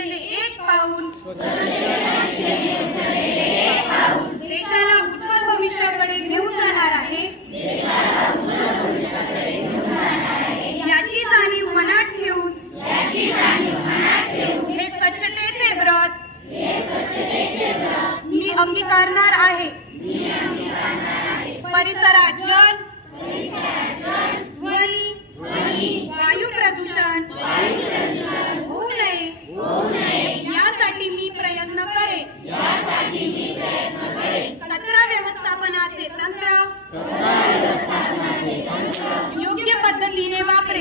उचललेले एक पाऊल. देशाला उज्ज्वल भविष्याकडे घेऊन जाणार आहे. याची जाणीव मनात ठेवून. हे स्वच्छतेचे व्रत. मी अंगीकारणार आहे. परिसरात जल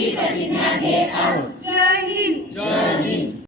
Rashid Patina, get out. Jai Hind.